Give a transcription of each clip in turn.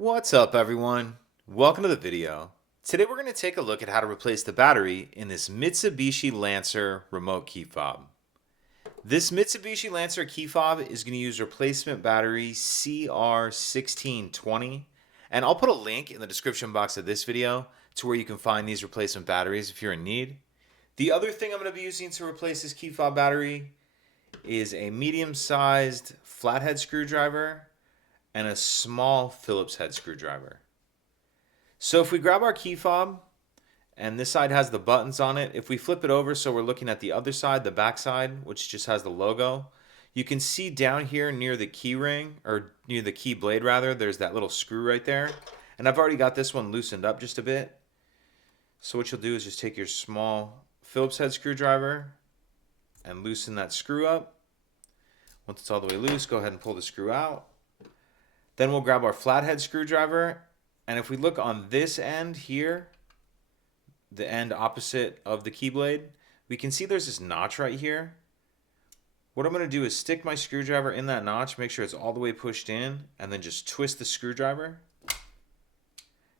What's up, everyone? Welcome to the video. Today we're going to take a look at how to replace the battery in this Mitsubishi Lancer remote key fob. This Mitsubishi Lancer key fob is going to use replacement battery CR1620, and I'll put a link in the description box of this video to where you can find these replacement batteries if you're in need. The other thing I'm going to be using to replace this key fob battery is a medium-sized flathead screwdriver and a small Phillips head screwdriver. So if we grab our key fob, and this side has the buttons on it, if we flip it over so we're looking at the other side, the back side, which just has the logo, you can see down here near the key ring, or near the key blade rather, there's that little screw right there. And I've already got this one loosened up just a bit. So what you'll do is just take your small Phillips head screwdriver and loosen that screw up. Once it's all the way loose, go ahead and pull the screw out. Then we'll grab our flathead screwdriver, and if we look on this end here, the end opposite of the key blade, we can see there's this notch right here. What I'm going to do is stick my screwdriver in that notch, make sure it's all the way pushed in, and then just twist the screwdriver.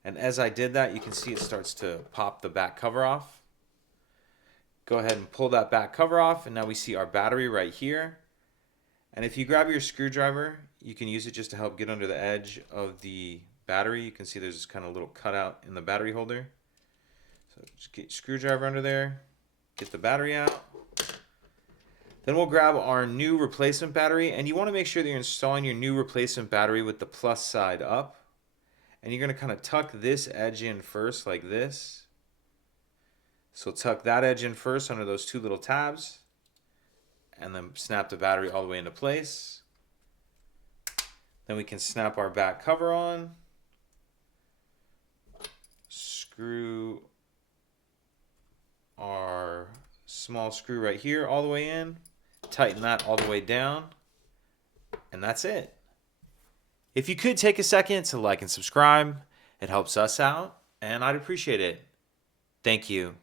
And as I did that, you can see it starts to pop the back cover off. Go ahead and pull that back cover off, and now we see our battery right here. And if you grab your screwdriver, you can use it just to help get under the edge of the battery. You can see there's this kind of little cutout in the battery holder. So just get your screwdriver under there, get the battery out. Then we'll grab our new replacement battery, and you want to make sure that you're installing your new replacement battery with the plus side up. And you're going to kind of tuck this edge in first like this. So tuck that edge in first under those two little tabs, and then snap the battery all the way into place. Then we can snap our back cover on, screw our small screw right here all the way in, tighten that all the way down, and that's it. If you could take a second to like and subscribe, it helps us out, and I'd appreciate it. Thank you.